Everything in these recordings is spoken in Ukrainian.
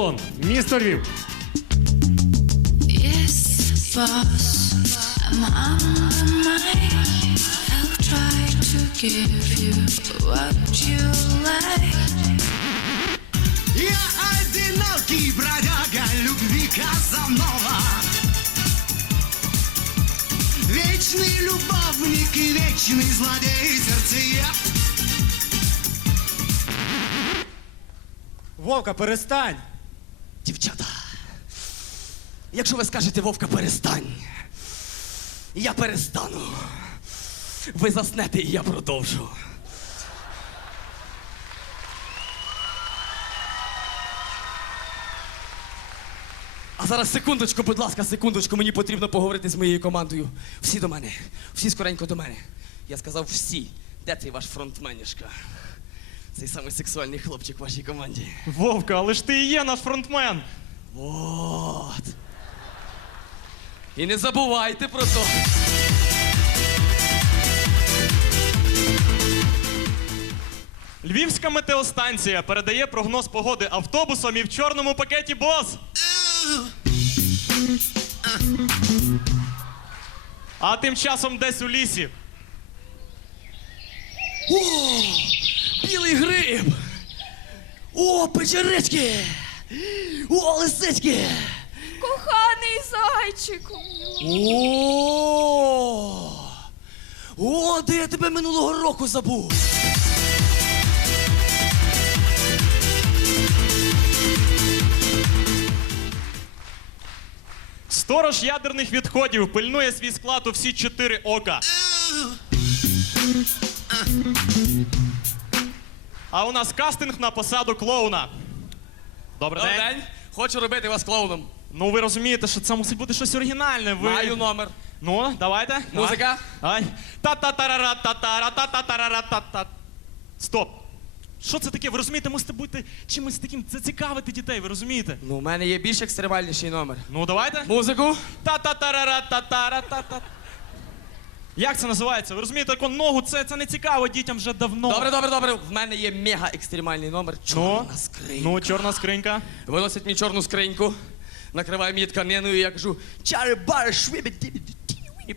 Он, мистер Вип. Я одинокий бродяга любви Казанова Вечный любовник и вечный злодей сердцеед Вовка, перестань! Дівчата, якщо ви скажете Вовка, перестань, я перестану. Ви заснете, і я продовжу. А зараз секундочку, будь ласка, секундочку, мені потрібно поговорити з моєю командою. Всі до мене, всі скоренько до мене. Я сказав всі. Де цей ваш фронтменішка? Цей самий сексуальний хлопчик в вашій команді. Вовка, але ж ти і є наш фронтмен. Вот. І не забувайте про то. Львівська метеостанція передає прогноз погоди автобусом і в чорному пакеті бос. А тим часом десь у лісі. О, білий гриб! О, печерички! О, лисички! Коханий зайчику. О! О, де я тебе минулого року забув! Сторож ядерних відходів пильнує свій склад у всі чотири ока. А у нас кастинг на посаду клоуна. Добрий Добрий день. Хочу робити вас клоуном. Ну ви розумієте, що це мусить бути щось оригінальне. Ви... Маю номер. Ну, давайте. Музика. Давай. та та тарара та тара та та тарара та та Стоп. Що це таке? Ви розумієте, мусите бути чимось таким зацікавити дітей, ви розумієте? Ну, у мене є більш екстремальніший номер. Ну, давайте. Музику. та та тарара та тара та та Як це називається? Ви розумієте, таку ногу, це, це не цікаво дітям вже давно. Добре, добре, добре. В мене є мега екстремальний номер. Ну, Чорна скринька. ну, чорна скринька. Виносять мені чорну скриньку, накривають мені тканиною, і я кажу чари бар швибі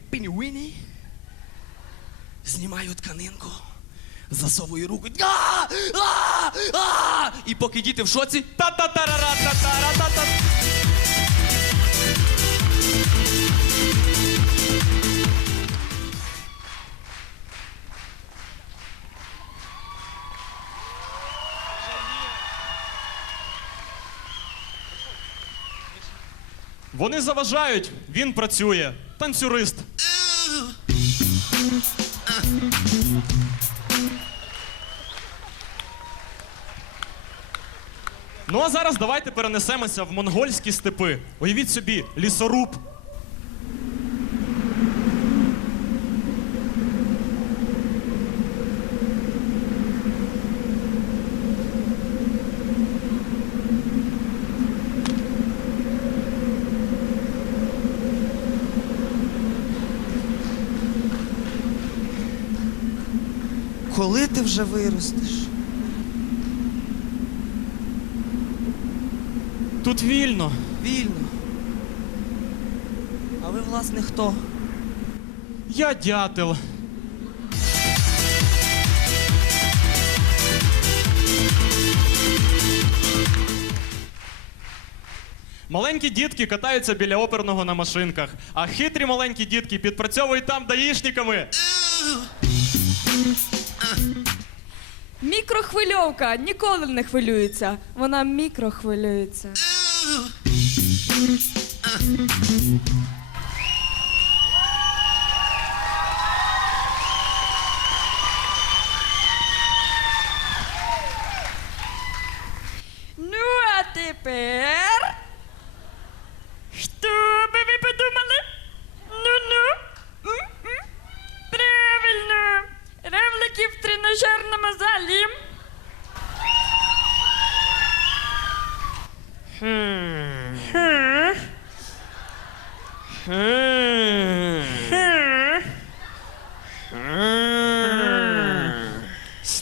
піні віні. Знімаю тканинку, засовую руку. А! А! А! І поки діти в шоці, та та тарара та тара та та Вони заважають, він працює. Танцюрист. Ну а зараз давайте перенесемося в монгольські степи. Уявіть собі, лісоруб. Коли ти вже виростеш? Тут вільно. Вільно. А ви, власне, хто? Я дятел. Маленькі дітки катаються біля оперного на машинках, а хитрі маленькі дітки підпрацьовують там даїшниками. Мікрохвильовка ніколи не хвилюється. Вона мікрохвилюється. Ну, а тепер.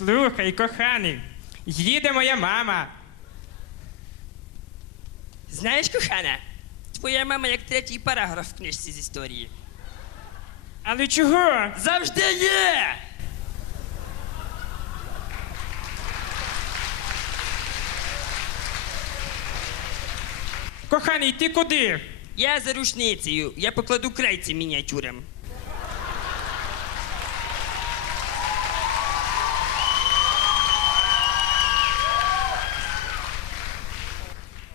Слухай, коханий, їде моя мама. Знаєш, кохана, твоя мама як третій параграф в книжці з історії. Але чого? Завжди є! Коханий, ти куди? Я за рушницею. Я покладу край цим мініатюрам.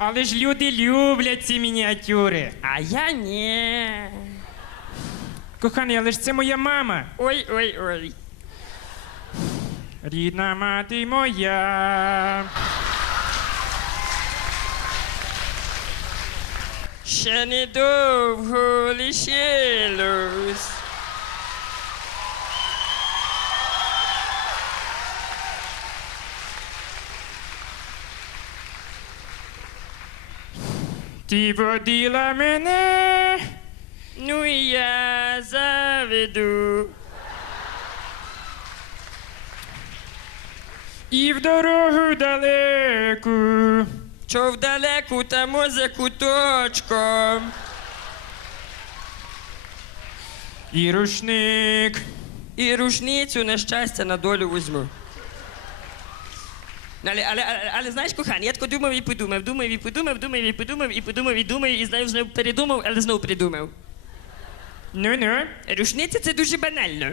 Але ж люди люблять ці мініатюри. А я ні. Коханий, але ж це моя мама. Ой, ой, ой. Рідна мати моя. Ще недовго лишилось. Ти водила мене. Ну і я заведу. І в дорогу далеку. Чов далеку там за куточком. І рушник. І рушницю на щастя на долю візьму. Але, але, але, знаєш, кохання, я тако думав і подумав, думав і подумав, думав і подумав, і подумав, і думав, і знаю, знову передумав, але знову придумав. Ну-ну. Рушниця це дуже банально.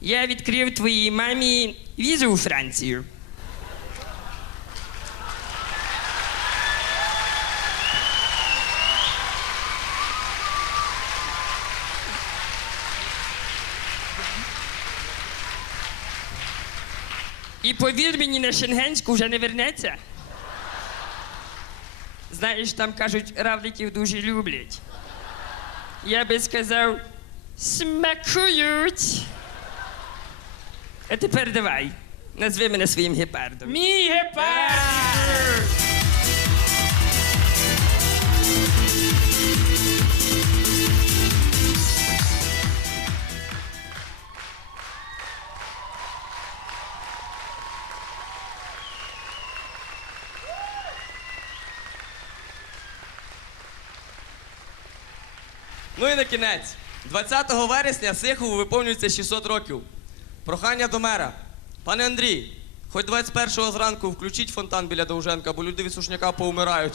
Я відкрив твоїй мамі візу у Францію. І повір мені, на Шенгенську вже не вернеться. Знаєш, там кажуть, равликів дуже люблять. Я би сказав, смакують. А тепер давай. Назви мене своїм гепардом. Мій гепард! Ну і на кінець. 20 вересня Сихову виповнюється 600 років. Прохання до мера. Пане Андрій, хоч 21-го зранку включіть фонтан біля Довженка, бо люди від сушняка поумирають.